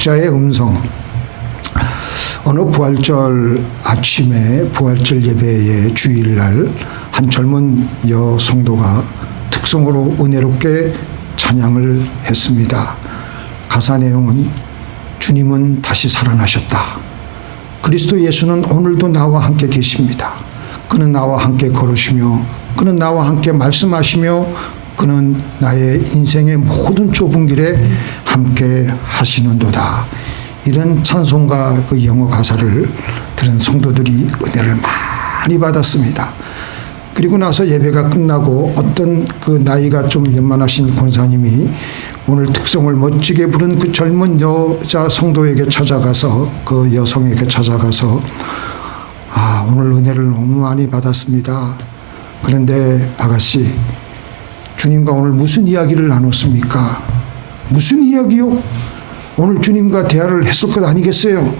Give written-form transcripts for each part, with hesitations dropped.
자의 음성. 어느 부활절 아침에 부활절 예배의 주일날 한 젊은 여성도가 특성으로 은혜롭게 찬양을 했습니다. 가사 내용은 주님은 다시 살아나셨다. 그리스도 예수는 오늘도 나와 함께 계십니다. 그는 나와 함께 걸으시며 그는 나와 함께 말씀하시며 그는 나의 인생의 모든 좁은 길에 함께 하시는도다. 이런 찬송가 그 영어 가사를 들은 성도들이 은혜를 많이 받았습니다. 그리고 나서 예배가 끝나고 어떤 그 나이가 좀 연만하신 권사님이 오늘 특성을 멋지게 부른 그 젊은 여자 성도에게 찾아가서 그 여성에게 찾아가서 오늘 은혜를 너무 많이 받았습니다. 그런데 아가씨, 주님과 오늘 무슨 이야기를 나눴습니까? 무슨 이야기요? 오늘 주님과 대화를 했을 것 아니겠어요?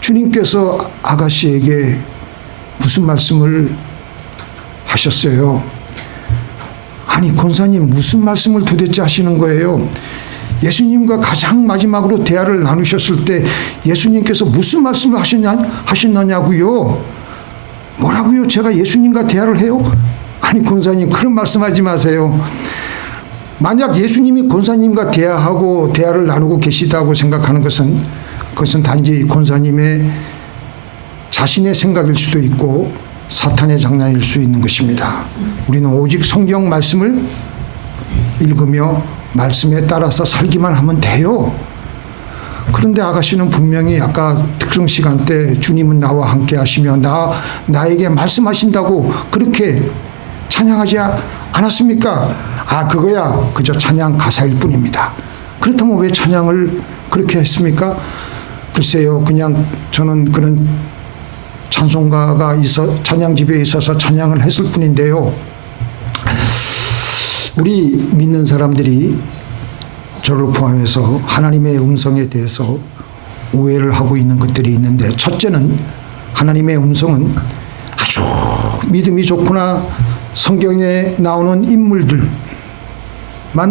주님께서 아가씨에게 무슨 말씀을 하셨어요? 아니, 권사님 무슨 말씀을 도대체 하시는 거예요? 예수님과 가장 마지막으로 대화를 나누셨을 때 예수님께서 무슨 말씀을 하셨느냐고요? 뭐라고요? 제가 예수님과 대화를 해요? 아니, 권사님 그런 말씀하지 마세요. 만약 예수님이 권사님과 대화하고 대화를 나누고 계시다고 생각하는 것은 그것은 단지 권사님의 자신의 생각일 수도 있고 사탄의 장난일 수 있는 것입니다. 우리는 오직 성경 말씀을 읽으며 말씀에 따라서 살기만 하면 돼요. 그런데 아가씨는 분명히 아까 특성 시간 때 주님은 나와 함께 하시며 나에게 말씀하신다고 그렇게 찬양하지 않았습니까? 그거야 그저 찬양 가사일 뿐입니다. 그렇다면 왜 찬양을 그렇게 했습니까? 글쎄요, 그냥 저는 그런 찬송가가 찬양 집에 있어서 찬양을 했을 뿐인데요. 우리 믿는 사람들이 저를 포함해서 하나님의 음성에 대해서 오해를 하고 있는 것들이 있는데, 첫째는 하나님의 음성은 아주 믿음이 좋구나, 성경에 나오는 인물들만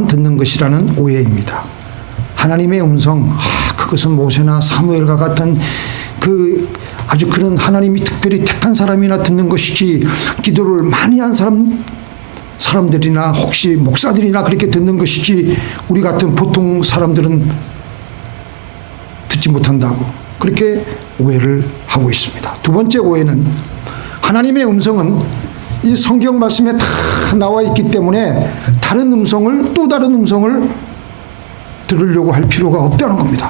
듣는 것이라는 오해입니다. 하나님의 음성, 그것은 모세나 사무엘과 같은 아주 그런 하나님이 특별히 택한 사람이나 듣는 것이지, 기도를 많이 한 사람들이나 혹시 목사들이나 그렇게 듣는 것이지 우리 같은 보통 사람들은 듣지 못한다고 그렇게 오해를 하고 있습니다. 두 번째 오해는 하나님의 음성은 이 성경 말씀에 다 나와 있기 때문에 또 다른 음성을 들으려고 할 필요가 없다는 겁니다.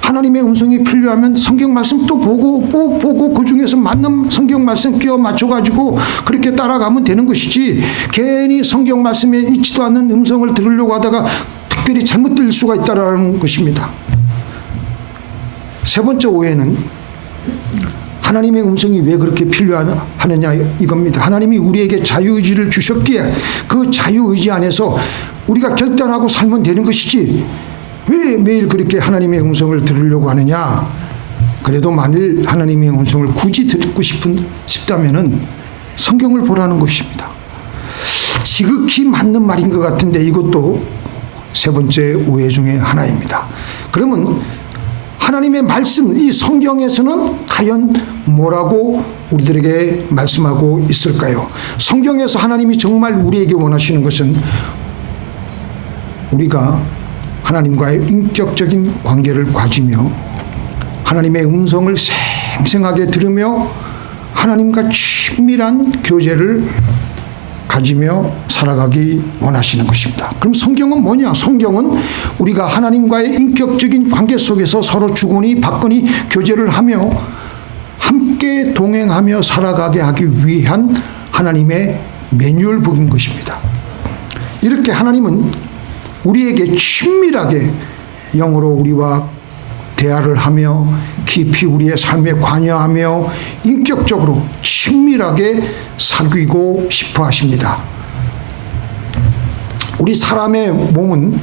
하나님의 음성이 필요하면 성경 말씀 또 보고 그 중에서 맞는 성경 말씀 끼워 맞춰가지고 그렇게 따라가면 되는 것이지, 괜히 성경 말씀에 있지도 않는 음성을 들으려고 하다가 특별히 잘못 들을 수가 있다는 것입니다. 세 번째 오해는 하나님의 음성이 왜 그렇게 필요하느냐 이겁니다. 하나님이 우리에게 자유의지를 주셨기에 그 자유의지 안에서 우리가 결단하고 살면 되는 것이지, 왜 매일 그렇게 하나님의 음성을 들으려고 하느냐? 그래도 만일 하나님의 음성을 굳이 듣고 싶다면은 성경을 보라는 것입니다. 지극히 맞는 말인 것 같은데 이것도 세 번째 오해 중에 하나입니다. 그러면 하나님의 말씀, 이 성경에서는 과연 뭐라고 우리들에게 말씀하고 있을까요? 성경에서 하나님이 정말 우리에게 원하시는 것은 우리가 하나님과의 인격적인 관계를 가지며 하나님의 음성을 생생하게 들으며 하나님과 친밀한 교제를 가지며 살아가기 원하시는 것입니다. 그럼 성경은 뭐냐? 성경은 우리가 하나님과의 인격적인 관계 속에서 서로 주거니 받거니 교제를 하며 함께 동행하며 살아가게 하기 위한 하나님의 매뉴얼북인 것입니다. 이렇게 하나님은 우리에게 친밀하게 영으로 우리와 대화를 하며 깊이 우리의 삶에 관여하며 인격적으로 친밀하게 사귀고 싶어 하십니다. 우리 사람의 몸은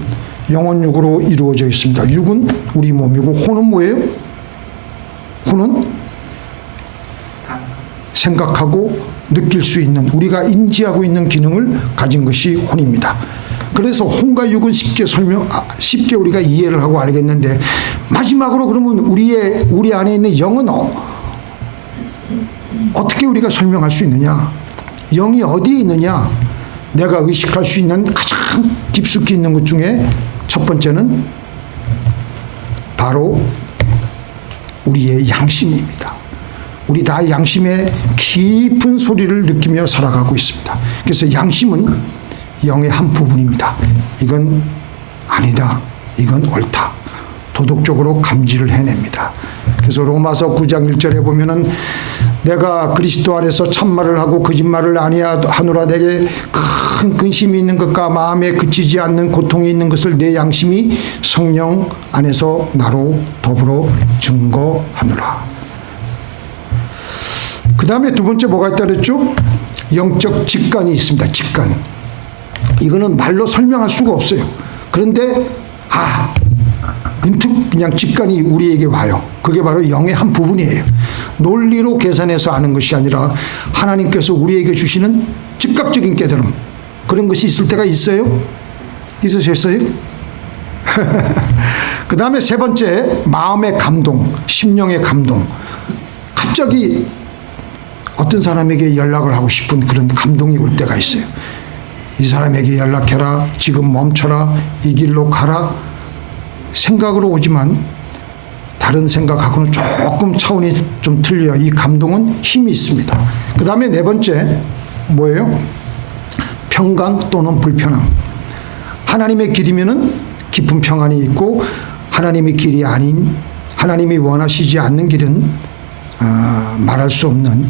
영혼육으로 이루어져 있습니다. 육은 우리 몸이고 혼은 뭐예요? 혼은 생각하고 느낄 수 있는, 우리가 인지하고 있는 기능을 가진 것이 혼입니다. 그래서 혼과 육은 쉽게 우리가 이해를 하고 알겠는데, 마지막으로 그러면 우리 안에 있는 영은 어떻게 우리가 설명할 수 있느냐? 영이 어디에 있느냐? 내가 의식할 수 있는 가장 깊숙이 있는 것 중에 첫 번째는 바로 우리의 양심입니다. 우리 다 양심의 깊은 소리를 느끼며 살아가고 있습니다. 그래서 양심은 영의 한 부분입니다. 이건 아니다, 이건 옳다, 도덕적으로 감지를 해냅니다. 그래서 로마서 9장 1절에 보면은 내가 그리스도 안에서 참말을 하고 거짓말을 아니하노라. 내게 큰 근심이 있는 것과 마음에 그치지 않는 고통이 있는 것을 내 양심이 성령 안에서 나로 더불어 증거하노라. 그 다음에 두 번째 뭐가 있다 그랬죠? 영적 직관이 있습니다. 직관. 이거는 말로 설명할 수가 없어요. 그런데 문득 그냥 직관이 우리에게 와요. 그게 바로 영의 한 부분이에요. 논리로 계산해서 아는 것이 아니라 하나님께서 우리에게 주시는 즉각적인 깨달음, 그런 것이 있을 때가 있어요? 있으셨어요? 그 다음에 세 번째, 마음의 감동, 심령의 감동. 갑자기 어떤 사람에게 연락을 하고 싶은 그런 감동이 올 때가 있어요. 이 사람에게 연락해라, 지금 멈춰라, 이 길로 가라. 생각으로 오지만 다른 생각하고는 조금 차원이 좀 틀려요. 이 감동은 힘이 있습니다. 그 다음에 네 번째 뭐예요? 평강 또는 불편함. 하나님의 길이면은 깊은 평안이 있고, 하나님의 길이 아닌, 하나님이 원하시지 않는 길은 말할 수 없는,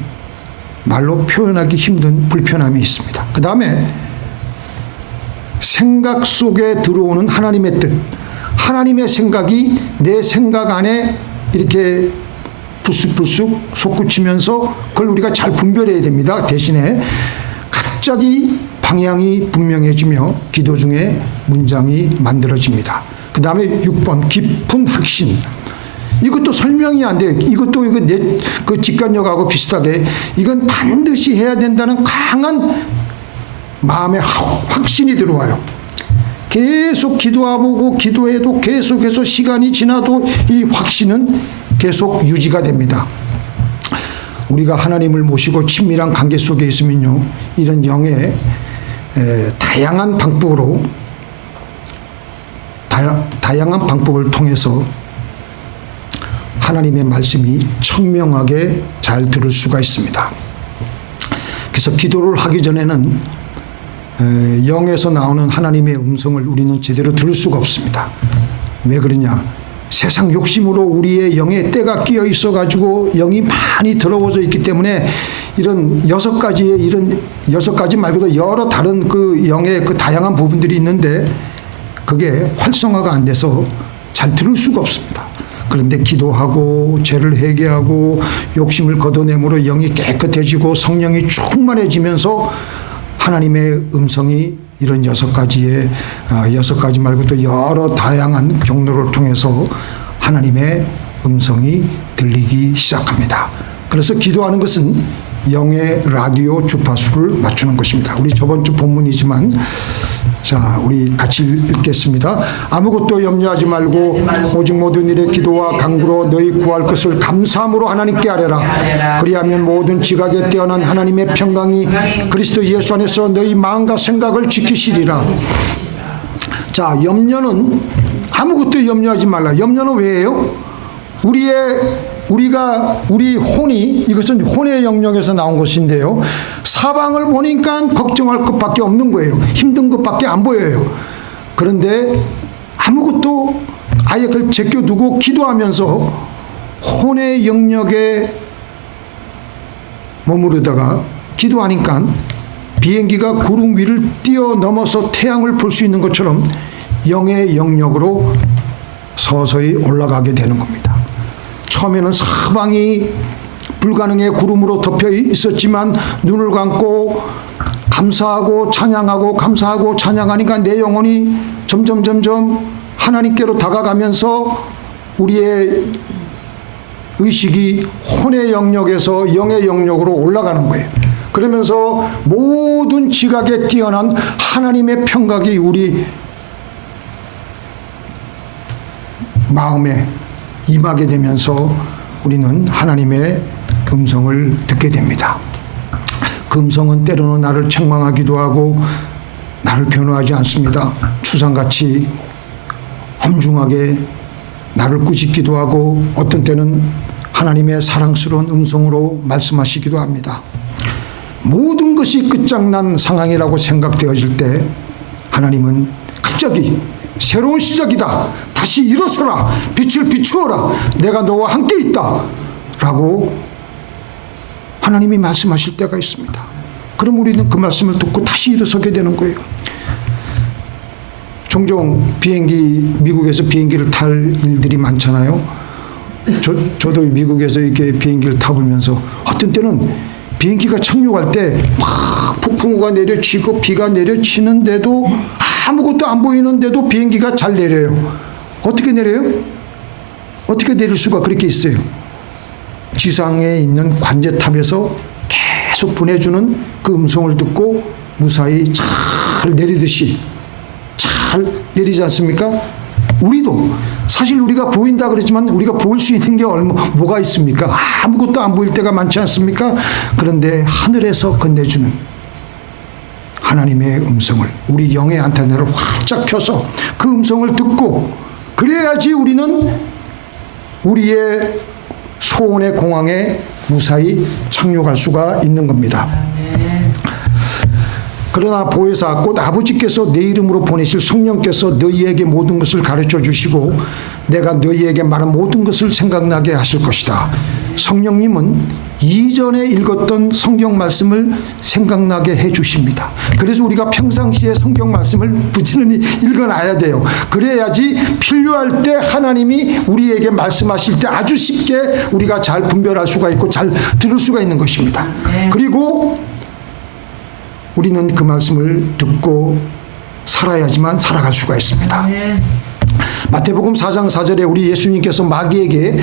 말로 표현하기 힘든 불편함이 있습니다. 그 다음에 생각 속에 들어오는 하나님의 뜻. 하나님의 생각이 내 생각 안에 이렇게 불쑥불쑥 솟구치면서 그걸 우리가 잘 분별해야 됩니다. 대신에 갑자기 방향이 분명해지며 기도 중에 문장이 만들어집니다. 그 다음에 6번 깊은 확신. 이것도 설명이 안 돼요. 이것도 그 직관력하고 비슷하게 이건 반드시 해야 된다는 강한 마음의 확신이 들어와요. 계속 기도하고 기도해도 계속해서 시간이 지나도 이 확신은 계속 유지가 됩니다. 우리가 하나님을 모시고 친밀한 관계 속에 있으면요, 이런 영의 다양한 방법을 통해서 하나님의 말씀이 청명하게 잘 들을 수가 있습니다. 그래서 기도를 하기 전에는 영에서 나오는 하나님의 음성을 우리는 제대로 들을 수가 없습니다. 왜 그러냐? 세상 욕심으로 우리의 영에 때가 끼어 있어 가지고 영이 많이 더러워져 있기 때문에 이런 6가지 말고도 여러 다른 그 영의 그 다양한 부분들이 있는데 그게 활성화가 안 돼서 잘 들을 수가 없습니다. 그런데 기도하고 죄를 회개하고 욕심을 걷어내므로 영이 깨끗해지고 성령이 충만해지면서 하나님의 음성이 이런 6가지 말고 또 여러 다양한 경로를 통해서 하나님의 음성이 들리기 시작합니다. 그래서 기도하는 것은 영의 라디오 주파수를 맞추는 것입니다. 우리 저번 주 본문이지만 자, 우리 같이 읽겠습니다. 아무것도 염려하지 말고 오직 모든 일에 기도와 간구로 너희 구할 것을 감사함으로 하나님께 아뢰라. 그리하면 모든 지각에 뛰어난 하나님의 평강이 그리스도 예수 안에서 너희 마음과 생각을 지키시리라. 자, 염려는 아무것도 염려하지 말라. 염려는 왜예요? 우리 혼이, 이것은 혼의 영역에서 나온 것인데요, 사방을 보니까 걱정할 것밖에 없는 거예요. 힘든 것밖에 안 보여요. 그런데 아무것도 아예 그걸 제껴두고 기도하면서 혼의 영역에 머무르다가 기도하니까 비행기가 구름 위를 뛰어넘어서 태양을 볼 수 있는 것처럼 영의 영역으로 서서히 올라가게 되는 겁니다. 처음에는 사방이 불가능의 구름으로 덮여 있었지만 눈을 감고 감사하고 찬양하고 감사하고 찬양하니까 내 영혼이 점점 하나님께로 다가가면서 우리의 의식이 혼의 영역에서 영의 영역으로 올라가는 거예요. 그러면서 모든 지각에 뛰어난 하나님의 평각이 우리 마음에 임하게 되면서 우리는 하나님의 음성을 듣게 됩니다. 그 음성은 때로는 나를 책망하기도 하고 나를 변호하지 않습니다. 추상같이 엄중하게 나를 꾸짖기도 하고 어떤 때는 하나님의 사랑스러운 음성으로 말씀하시기도 합니다. 모든 것이 끝장난 상황이라고 생각되어질 때 하나님은 갑자기 새로운 시작이다. 다시 일어서라. 빛을 비추어라. 내가 너와 함께 있다. 라고 하나님이 말씀하실 때가 있습니다. 그럼 우리는 그 말씀을 듣고 다시 일어서게 되는 거예요. 종종 미국에서 비행기를 탈 일들이 많잖아요. 저도 미국에서 이렇게 비행기를 타보면서 어떤 때는 비행기가 착륙할 때 막 폭풍우가 내려치고 비가 내려치는데도 아무것도 안 보이는데도 비행기가 잘 내려요. 어떻게 내려요? 어떻게 내릴 수가 그렇게 있어요? 지상에 있는 관제탑에서 계속 보내주는 그 음성을 듣고 무사히 잘 내리듯이 잘 내리지 않습니까? 우리도 사실 우리가 보인다 그러지만 우리가 보일 수 있는 게 뭐가 있습니까? 아무것도 안 보일 때가 많지 않습니까? 그런데 하늘에서 건네주는 하나님의 음성을 우리 영의 안테나를 활짝 켜서 그 음성을 듣고 그래야지 우리는 우리의 소원의 공항에 무사히 착륙할 수가 있는 겁니다. 그러나 보혜사 곧 아버지께서 내 이름으로 보내실 성령께서 너희에게 모든 것을 가르쳐 주시고 내가 너희에게 말한 모든 것을 생각나게 하실 것이다. 성령님은 이전에 읽었던 성경 말씀을 생각나게 해 주십니다. 그래서 우리가 평상시에 성경 말씀을 부지런히 읽어놔야 돼요. 그래야지 필요할 때 하나님이 우리에게 말씀하실 때 아주 쉽게 우리가 잘 분별할 수가 있고 잘 들을 수가 있는 것입니다. 그리고 우리는 그 말씀을 듣고 살아야지만 살아갈 수가 있습니다. 마태복음 4장 4절에 우리 예수님께서 마귀에게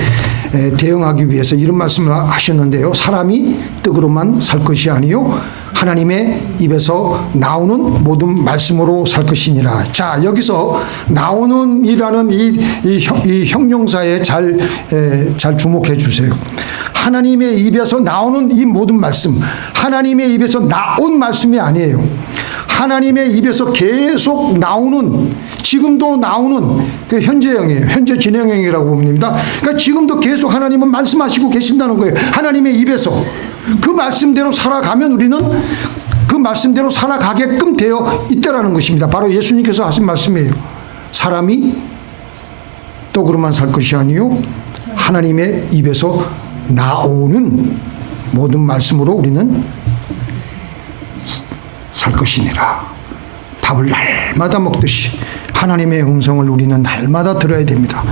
대응하기 위해서 이런 말씀을 하셨는데요. 사람이 떡으로만 살 것이 아니요 하나님의 입에서 나오는 모든 말씀으로 살 것이니라. 자, 여기서 나오는 이라는 이 형용사에 잘 주목해 주세요. 하나님의 입에서 나오는 이 모든 말씀, 하나님의 입에서 나온 말씀이 아니에요. 하나님의 입에서 계속 나오는, 지금도 나오는 그 현재형이에요. 현재 진행형이라고 봅니다. 그러니까 지금도 계속 하나님은 말씀하시고 계신다는 거예요. 하나님의 입에서. 그 말씀대로 살아가면 우리는 그 말씀대로 살아가게끔 되어 있다라는 것입니다. 바로 예수님께서 하신 말씀이에요. 사람이 떡으로만 살 것이 아니요 하나님의 입에서 나오는 모든 말씀으로 우리는 살 것이니라. 밥을 날마다 먹듯이 하나님의 음성을 우리는 날마다 들어야 됩니다.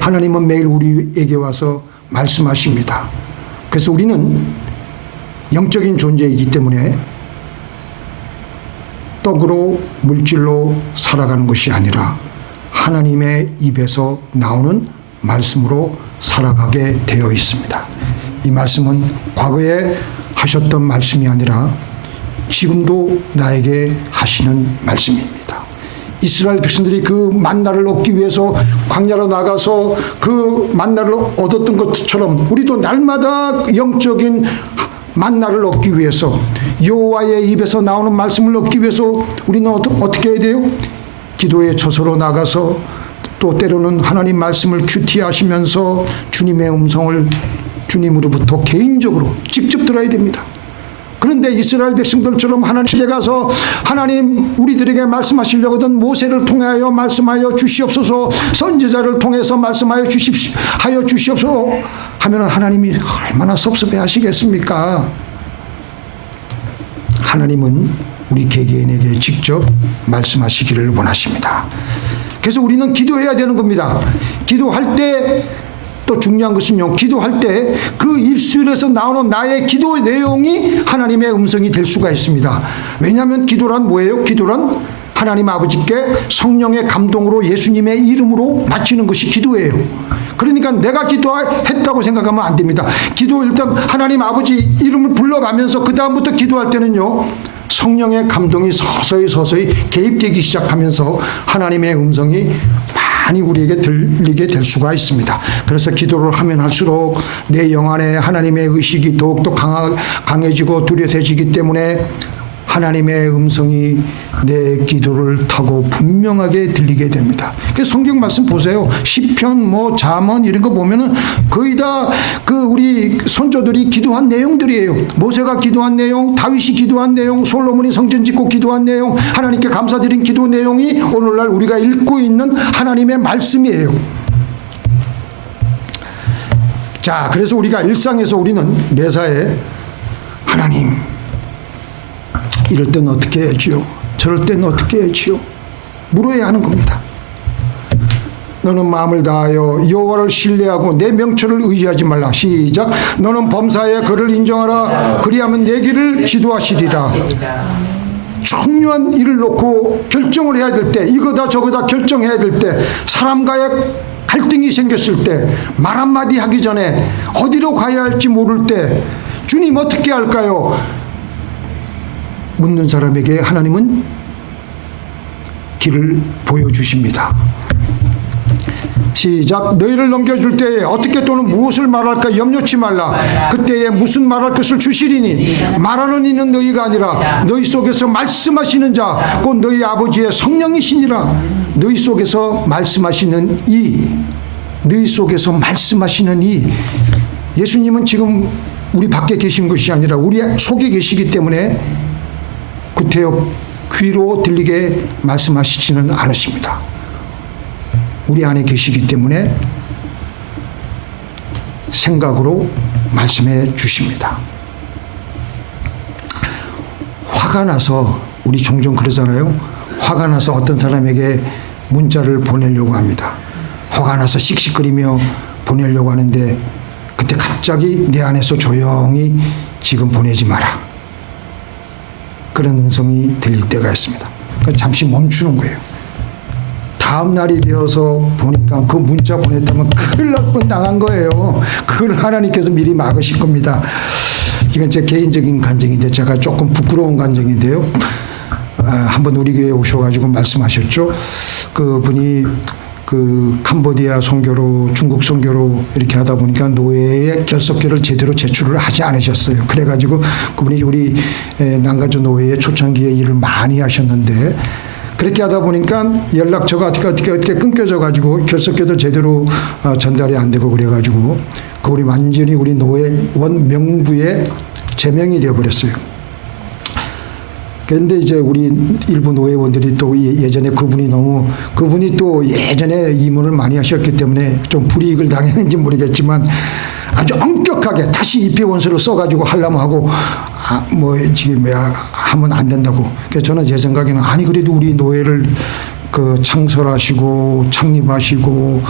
하나님은 매일 우리에게 와서 말씀하십니다. 그래서 우리는 영적인 존재이기 때문에 떡으로 물질로 살아가는 것이 아니라 하나님의 입에서 나오는 말씀으로 살아가게 되어 있습니다. 이 말씀은 과거에 하셨던 말씀이 아니라 지금도 나에게 하시는 말씀입니다. 이스라엘 백성들이 그 만나를 얻기 위해서 광야로 나가서 그 만나를 얻었던 것처럼 우리도 날마다 영적인 만나를 얻기 위해서 여호와의 입에서 나오는 말씀을 얻기 위해서 우리는 어떻게 해야 돼요? 기도의 처소로 나가서 또 때로는 하나님 말씀을 큐티하시면서 주님의 음성을 주님으로부터 개인적으로 직접 들어야 됩니다. 그런데 이스라엘 백성들처럼 하나님께 가서 하나님 우리들에게 말씀하시려거든 모세를 통하여 말씀하여 주시옵소서, 선지자를 통해서 말씀하여 주시옵소서 하면 하나님이 얼마나 섭섭해 하시겠습니까? 하나님은 우리 개개인에게 직접 말씀하시기를 원하십니다. 그래서 우리는 기도해야 되는 겁니다. 기도할 때 또 중요한 것은요, 기도할 때 그 입술에서 나오는 나의 기도의 내용이 하나님의 음성이 될 수가 있습니다. 왜냐하면 기도란 뭐예요? 기도란 하나님 아버지께 성령의 감동으로 예수님의 이름으로 바치는 것이 기도예요. 그러니까 내가 기도했다고 생각하면 안 됩니다. 기도 일단 하나님 아버지 이름을 불러가면서 그 다음부터 기도할 때는요, 성령의 감동이 서서히 개입되기 시작하면서 하나님의 음성이 많이 우리에게 들리게 될 수가 있습니다. 그래서 기도를 하면 할수록 내 영 안에 하나님의 의식이 더욱더 강해지고 뚜렷해지기 때문에 하나님의 음성이 내 기도를 타고 분명하게 들리게 됩니다. 성경 말씀 보세요. 시편, 잠언 이런 거 보면은 거의 다 그 우리 선조들이 기도한 내용들이에요. 모세가 기도한 내용, 다윗이 기도한 내용, 솔로몬이 성전 짓고 기도한 내용, 하나님께 감사드린 기도 내용이 오늘날 우리가 읽고 있는 하나님의 말씀이에요. 자, 그래서 우리가 일상에서 우리는 매사에 하나님, 이럴 때는 어떻게 해야지요? 저럴 때는 어떻게 해야지요? 물어야 하는 겁니다. 너는 마음을 다하여 여호와를 신뢰하고 내 명철을 의지하지 말라. 시작. 너는 범사에 그를 인정하라. 그리하면 내 길을 지도하시리라. 중요한 일을 놓고 결정을 해야 될 때, 이거다 저거다 결정해야 될 때, 사람과의 갈등이 생겼을 때, 말 한마디 하기 전에 어디로 가야 할지 모를 때 주님 어떻게 할까요? 묻는 사람에게 하나님은 길을 보여주십니다. 시작. 너희를 넘겨줄 때에 어떻게 또는 무엇을 말할까 염려치 말라. 그때에 무슨 말할 것을 주시리니 말하는 이는 너희가 아니라 너희 속에서 말씀하시는 자 곧 너희 아버지의 성령이시니라. 너희 속에서 말씀하시는 이, 너희 속에서 말씀하시는 이, 예수님은 지금 우리 밖에 계신 것이 아니라 우리 속에 계시기 때문에 구태여 귀로 들리게 말씀하시지는 않으십니다. 우리 안에 계시기 때문에 생각으로 말씀해 주십니다. 화가 나서, 우리 종종 그러잖아요. 화가 나서 어떤 사람에게 문자를 보내려고 합니다. 화가 나서 씩씩거리며 보내려고 하는데 그때 갑자기 내 안에서 조용히 지금 보내지 마라. 그런 음성이 들릴 때가 있습니다. 잠시 멈추는 거예요. 다음 날이 되어서 보니까 그 문자 보냈다면 큰일 날 뻔 당한 거예요. 그걸 하나님께서 미리 막으실 겁니다. 이건 제 개인적인 간증인데 제가 조금 부끄러운 간증인데요. 한번 우리 교회에 오셔가지고 말씀하셨죠. 그분이 그 캄보디아 선교로, 중국 선교로 이렇게 하다 보니까 노예의 결석기를 제대로 제출을 하지 않으셨어요. 그래가지고 그분이 우리 난가주 노예의 초창기에 일을 많이 하셨는데, 그렇게 하다 보니까 연락처가 어떻게 끊겨져가지고 결석기도 제대로 전달이 안 되고 그래가지고 그분이 완전히 우리 노예원 명부에 제명이 되어버렸어요. 그런데 이제 우리 일부 노예원들이 또 예전에 그분이 또 예전에 임원을 많이 하셨기 때문에 좀 불이익을 당했는지 모르겠지만 아주 엄격하게 다시 입회원서를 써가지고 하려면 하고 지금 하면 안 된다고. 그래서 저는 제 생각에는 아니 그래도 우리 노예를 그 창설하시고 창립하시고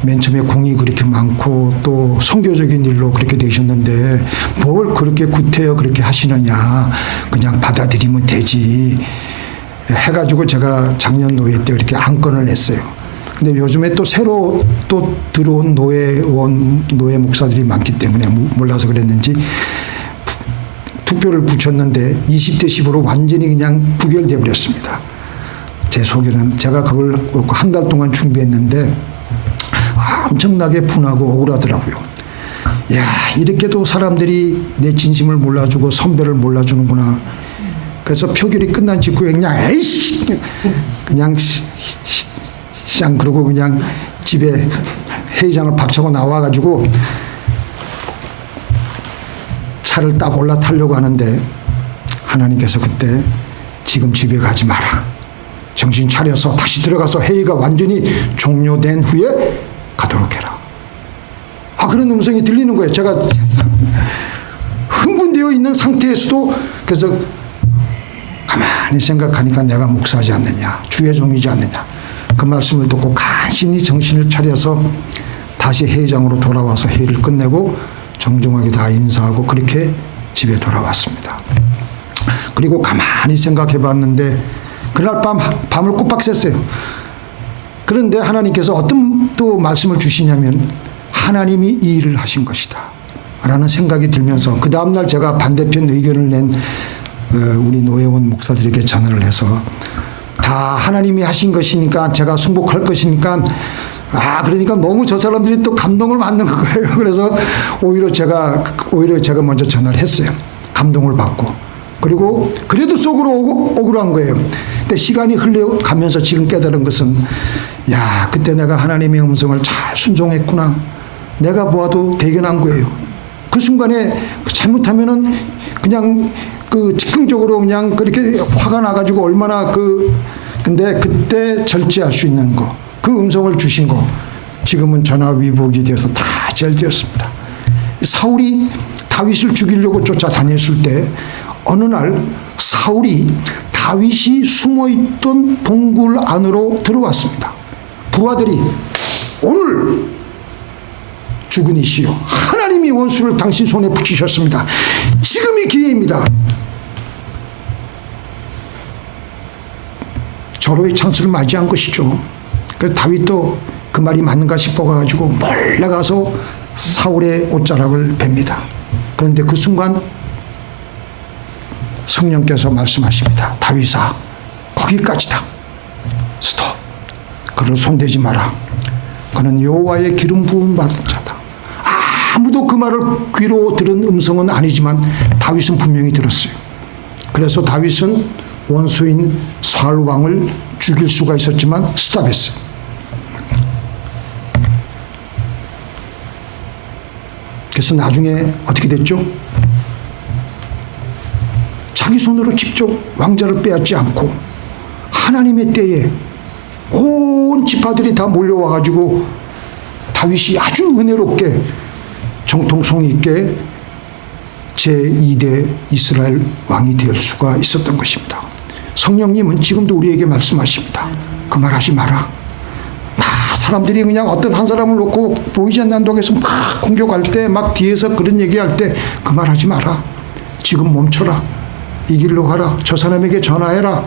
맨 처음에 공이 그렇게 많고 또 선교적인 일로 그렇게 되셨는데 뭘 그렇게 구태여 그렇게 하시느냐, 그냥 받아들이면 되지 해가지고 제가 작년 노예 때 이렇게 안건을 냈어요. 근데 요즘에 또 새로 또 들어온 노예 목사들이 많기 때문에 몰라서 그랬는지 투표를 붙였는데 20대 10으로 완전히 그냥 부결돼 버렸습니다. 제 소견은 제가 그걸 한 달 동안 준비했는데 엄청나게 분하고 억울하더라고요. 야, 이렇게도 사람들이 내 진심을 몰라주고 선배를 몰라주는구나. 그래서 표결이 끝난 직후에 그냥 에이씨 그냥 그러고 그냥 집에 회의장을 박차고 나와가지고 차를 딱 올라타려고 하는데 하나님께서 그때 지금 집에 가지 마라. 정신 차려서 다시 들어가서 회의가 완전히 종료된 후에 가도록 해라. 그런 음성이 들리는 거예요. 제가 흥분되어 있는 상태에서도. 그래서 가만히 생각하니까 내가 목사지 않느냐, 주의 종이지 않느냐, 그 말씀을 듣고 간신히 정신을 차려서 다시 회의장으로 돌아와서 회의를 끝내고 정중하게 다 인사하고 그렇게 집에 돌아왔습니다. 그리고 가만히 생각해 봤는데 그날 밤을 꼬박 샜어요. 그런데 하나님께서 어떤 또 말씀을 주시냐면 하나님이 이 일을 하신 것이다 라는 생각이 들면서 그 다음날 제가 반대편 의견을 낸 우리 노혜원 목사들에게 전화를 해서 다 하나님이 하신 것이니까 제가 승복할 것이니까 그러니까 너무 저 사람들이 또 감동을 받는 거예요. 그래서 오히려 제가 먼저 전화를 했어요. 감동을 받고. 그리고 그래도 속으로 억울한 거예요. 근데 시간이 흘러가면서 지금 깨달은 것은 그때 내가 하나님의 음성을 잘 순종했구나. 내가 보아도 대견한 거예요. 그 순간에 잘못하면은 그냥 즉흥적으로 그냥 그렇게 화가 나가지고 얼마나 근데 그때 절제할 수 있는 거, 그 음성을 주신 거, 지금은 전화위복이 되어서 다 잘 되었습니다. 사울이 다윗을 죽이려고 쫓아다녔을 때 어느 날 사울이 다윗이 숨어있던 동굴 안으로 들어왔습니다. 부하들이 오늘 죽은 이시여 하나님이 원수를 당신 손에 붙이셨습니다. 지금이 기회입니다. 절호의 찬스를 맞이한 것이죠. 그래서 다윗도 그 말이 맞는가 싶어가지고 몰래 가서 사울의 옷자락을 뺍니다. 그런데 그 순간 성령께서 말씀하십니다. 다윗아, 거기까지다. 스톱. 그를 손대지 마라. 그는 여호와의 기름 부음 받은 자다. 아무도 그 말을 귀로 들은 음성은 아니지만 다윗은 분명히 들었어요. 그래서 다윗은 원수인 사울 왕을 죽일 수가 있었지만 스탑했어요. 그래서 나중에 어떻게 됐죠? 자기 손으로 직접 왕자를 빼앗지 않고 하나님의 때에 온 지파들이 다 몰려와가지고 다윗이 아주 은혜롭게 정통성 있게 제2대 이스라엘 왕이 될 수가 있었던 것입니다. 성령님은 지금도 우리에게 말씀하십니다. 그 말 하지 마라. 사람들이 그냥 어떤 한 사람을 놓고 보이지 않는 독에서 막 공격할 때, 막 뒤에서 그런 얘기할 때 그 말 하지 마라. 지금 멈춰라. 이 길로 가라. 저 사람에게 전화해라.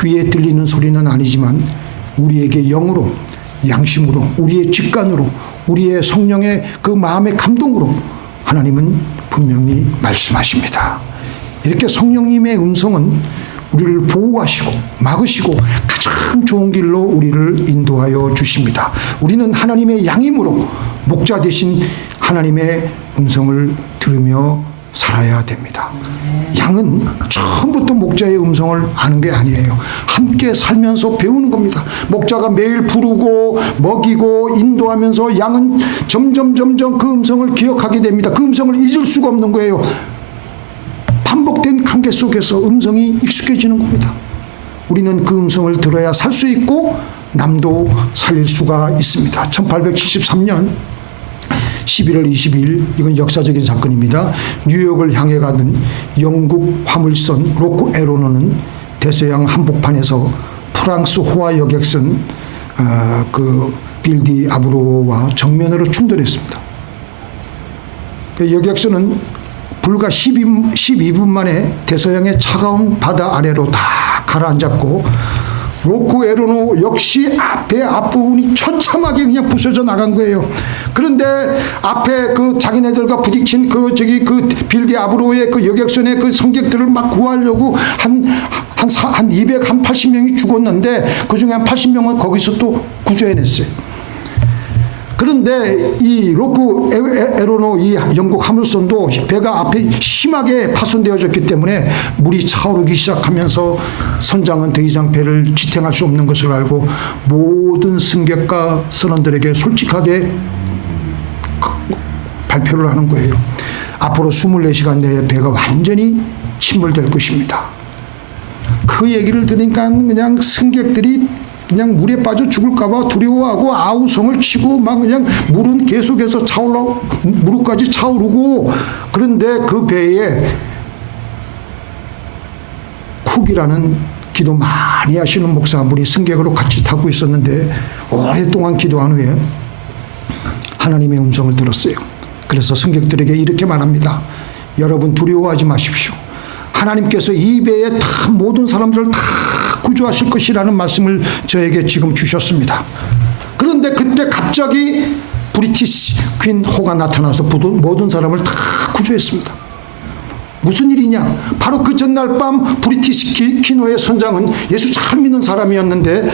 귀에 들리는 소리는 아니지만 우리에게 영으로, 양심으로, 우리의 직관으로, 우리의 성령의 그 마음의 감동으로 하나님은 분명히 말씀하십니다. 이렇게 성령님의 음성은 우리를 보호하시고 막으시고 가장 좋은 길로 우리를 인도하여 주십니다. 우리는 하나님의 양이므로 목자 되신 하나님의 음성을 들으며 살아야 됩니다. 양은 처음부터 목자의 음성을 아는 게 아니에요. 함께 살면서 배우는 겁니다. 목자가 매일 부르고 먹이고 인도하면서 양은 점점 그 음성을 기억하게 됩니다. 그 음성을 잊을 수가 없는 거예요. 반복된 관계 속에서 음성이 익숙해지는 겁니다. 우리는 그 음성을 들어야 살 수 있고 남도 살릴 수가 있습니다. 1873년 11월 22일, 이건 역사적인 사건입니다. 뉴욕을 향해 가는 영국 화물선 로크 에로노는 대서양 한복판에서 프랑스 호화 여객선 그 빌디 아브로와 정면으로 충돌했습니다. 그 여객선은 불과 12분 만에 대서양의 차가운 바다 아래로 다 가라앉았고 로크 에로노 역시 배 앞부분이 처참하게 그냥 부서져 나간 거예요. 그런데 앞에 그 자기네들과 부딪힌 그 빌디 아브로의 그 여객선의 그 승객들을 막 구하려고 한 280명이 죽었는데 그 중에 한 80명은 거기서 또 구조해냈어요. 그런데 이 로크 에로노 이 영국 화물선도 배가 앞에 심하게 파손되어졌기 때문에 물이 차오르기 시작하면서 선장은 더 이상 배를 지탱할 수 없는 것을 알고 모든 승객과 선원들에게 솔직하게 발표를 하는 거예요. 앞으로 24시간 내에 배가 완전히 침몰될 것입니다. 그 얘기를 들으니까 그냥 승객들이 그냥 물에 빠져 죽을까봐 두려워하고 아우성을 치고 막 그냥 물은 계속해서 무릎까지 차오르고, 그런데 그 배에 쿡이라는 기도 많이 하시는 목사 한 분이 승객으로 같이 타고 있었는데 오랫동안 기도한 후에 하나님의 음성을 들었어요. 그래서 승객들에게 이렇게 말합니다. 여러분 두려워하지 마십시오. 하나님께서 이 배에 다 모든 사람들을 다 구조하실 것이라는 말씀을 저에게 지금 주셨습니다. 그런데 그때 갑자기 브리티시 퀸 호가 나타나서 모든 사람을 다 구조했습니다. 무슨 일이냐? 바로 그 전날 밤 브리티시 퀸호의 선장은 예수 잘 믿는 사람이었는데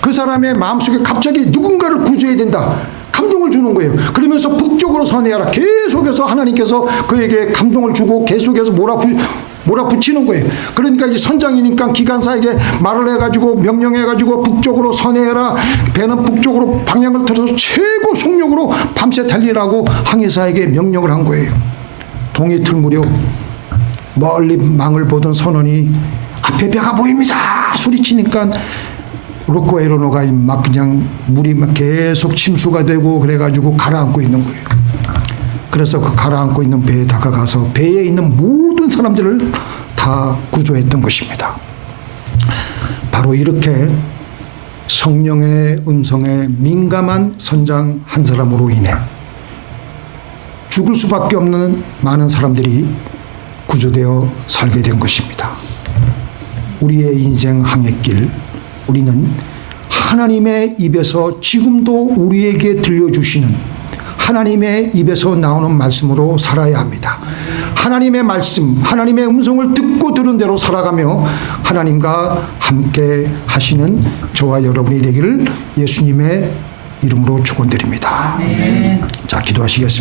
그 사람의 마음속에 갑자기 누군가를 구조해야 된다. 감동을 주는 거예요. 그러면서 북쪽으로 선회하라. 계속해서 하나님께서 그에게 감동을 주고 계속해서 몰아붙이는 거예요. 그러니까 이 선장이니까 기관사에게 말을 해가지고 명령해가지고 북쪽으로 선회해라. 배는 북쪽으로 방향을 틀어서 최고 속력으로 밤새 달리라고 항해사에게 명령을 한 거예요. 동이 틀 무렵 멀리 망을 보던 선원이 앞에 배가 보입니다 소리치니까 로코 에로노가 막 그냥 물이 막 계속 침수가 되고 그래가지고 가라앉고 있는 거예요. 그래서 그 가라앉고 있는 배에 다가가서 배에 있는 모든 사람들을 다 구조했던 것입니다. 바로 이렇게 성령의 음성에 민감한 선장 한 사람으로 인해 죽을 수밖에 없는 많은 사람들이 구조되어 살게 된 것입니다. 우리의 인생 항해길, 우리는 하나님의 입에서 지금도 우리에게 들려주시는 하나님의 입에서 나오는 말씀으로 살아야 합니다. 하나님의 말씀, 하나님의 음성을 듣고 들은 대로 살아가며 하나님과 함께 하시는 저와 여러분이 되기를 예수님의 이름으로 축원드립니다. 자, 기도하시겠습니다.